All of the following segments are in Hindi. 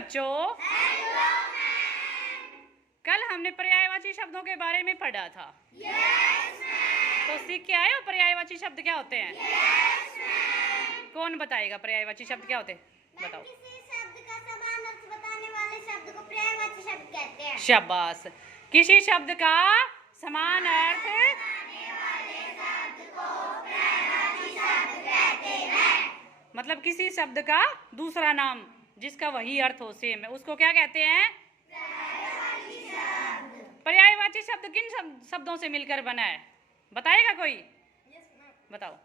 बच्चों। कल हमने पर्यायवाची शब्दों के बारे में पढ़ा था। तो सीख के आए हो पर्यायवाची शब्द क्या होते हैं? कौन बताएगा पर्यायवाची शब्द क्या होते हैं? बताओ। किसी शब्द का समान अर्थ बताने वाले शब्द को पर्यायवाची शब्द कहते हैं। शाबाश। किसी शब्द का समान अर्थ मतलब किसी शब्द का दूसरा नाम जिसका वही अर्थ हो सेम है, उसको क्या कहते हैं? पर्यायवाची शब्द किन शब्दों से मिलकर बना है? बताएगा कोई? बताओ।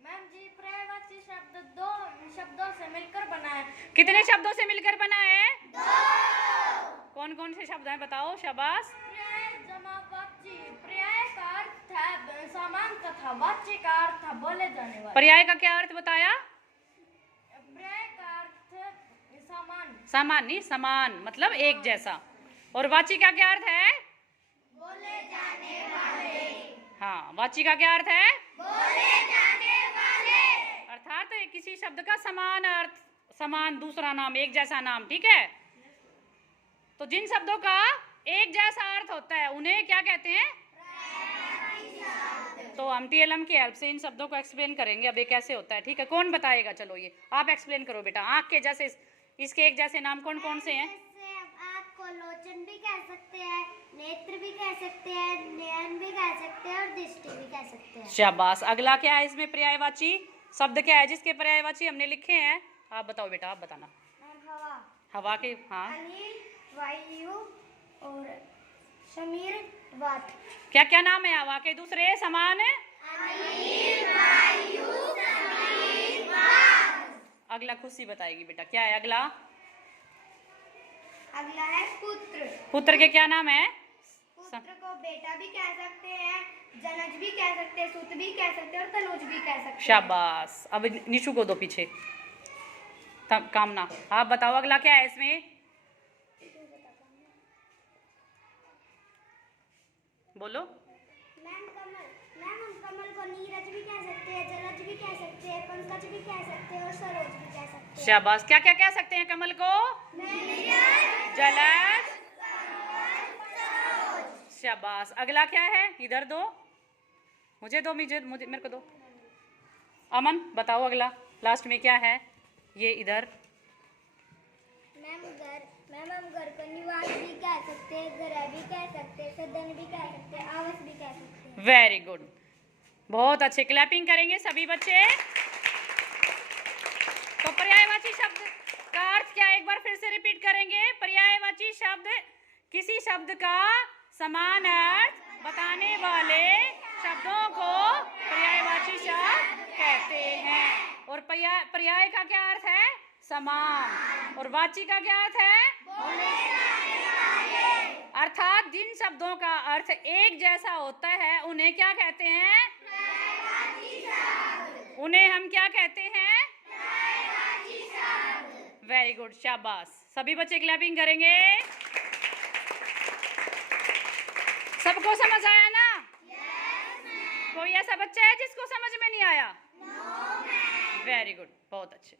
मैम जी, पर्यायवाची शब्द दो शब्दों से मिलकर बना है। कितने शब्दों से मिलकर बना है? कौन कौन से शब्द हैं बताओ। शाबाश। पर्याय जमा वाची। पर्याय का अर्थ है समान तथा वाची का अर्थ है बोले जाने वाला। पर्याय का क्या अर्थ बताया? पर्याय का अर्थ समान। समान नहीं, समान मतलब एक जैसा। और वाची का क्या अर्थ है? बोले जाने वाले। हाँ, वाची का क्या अर्थ है? बोले जाने वाले। अर्थात किसी शब्द का समान अर्थ, समान दूसरा नाम, एक जैसा नाम। ठीक है। तो जिन शब्दों का एक जैसा अर्थ होता है उन्हें क्या कहते हैं? तो हम TLM की हेल्प से इन शब्दों को एक्सप्लेन करेंगे। अब ये कैसे होता है, ठीक है? कौन बताएगा? चलो ये आप एक्सप्लेन करो बेटा। आँख के जैसे इसके एक जैसे नाम कौन कौन से हैं? आँख को लोचन भी कह सकते हैं, नेत्र भी कह सकते हैं, नयन भी कह सकते हैं और दृष्टि भी कह सकते हैं। शाबाश। अगला क्या है इसमें पर्यायवाची शब्द क्या है जिसके पर्यायवाची हमने लिखे हैं? आप बताओ बेटा, आप बताना। हवा। हवा के, हाँ। अनिल, वायु और समीर, वात। क्या क्या नाम है हवा के दूसरे समान? अनिल, वायु, समीर, वात। अगला खुशी बताएगी बेटा, क्या है अगला? अगला है पुत्र। पुत्र के क्या नाम है? पुत्र को बेटा भी कह सकते हैं, जनज भी कह सकते हैं, सुत भी कह सकते हैं और तनुज भी कह सकते हैं। शाबाश। अब निशु को दो पीछे कामना। आप बताओ अगला क्या है इसमें? बोलो। मैम कमल। मैम हम कमल को नीरज भी कह सकते हैं, जलज भी कह सकते हैं, पंकज भी कह सकते हैं और सरोज भी कह सकते हैं। शाबाश। क्या क्या कह सकते हैं कमल को? जलज, शाबाश। अगला क्या है? इधर दो, मुझे दो, मुझे मेरे को दो। अमन बताओ अगला लास्ट में क्या है? ये इधर। मैम हम घर को निवास भी कह सकते हैं, गृह भी कह सकते हैं, सदन भी कह सकते हैं, आवास भी कह सकते हैं। वेरी गुड, बहुत अच्छे। क्लैपिंग करेंगे सभी बच्चे। तो पर्यायवाची शब्द का अर्थ क्या, एक बार फिर से रिपीट करेंगे। पर्यायवाची शब्द किसी शब्द का समान अर्थ बताने वाले शब्दों को पर्यायवाची शब्द कहते हैं। और पर्याय का क्या अर्थ है? समान। और वाची का क्या अर्थ है? अर्थात जिन शब्दों का अर्थ एक जैसा होता है उन्हें क्या कहते हैं? उन्हें हम क्या कहते हैं? वेरी गुड, शाबाश। सभी बच्चे क्लैपिंग करेंगे। सबको समझ आया ना? कोई ऐसा बच्चा है जिसको समझ में नहीं आया? वेरी गुड, बहुत अच्छे।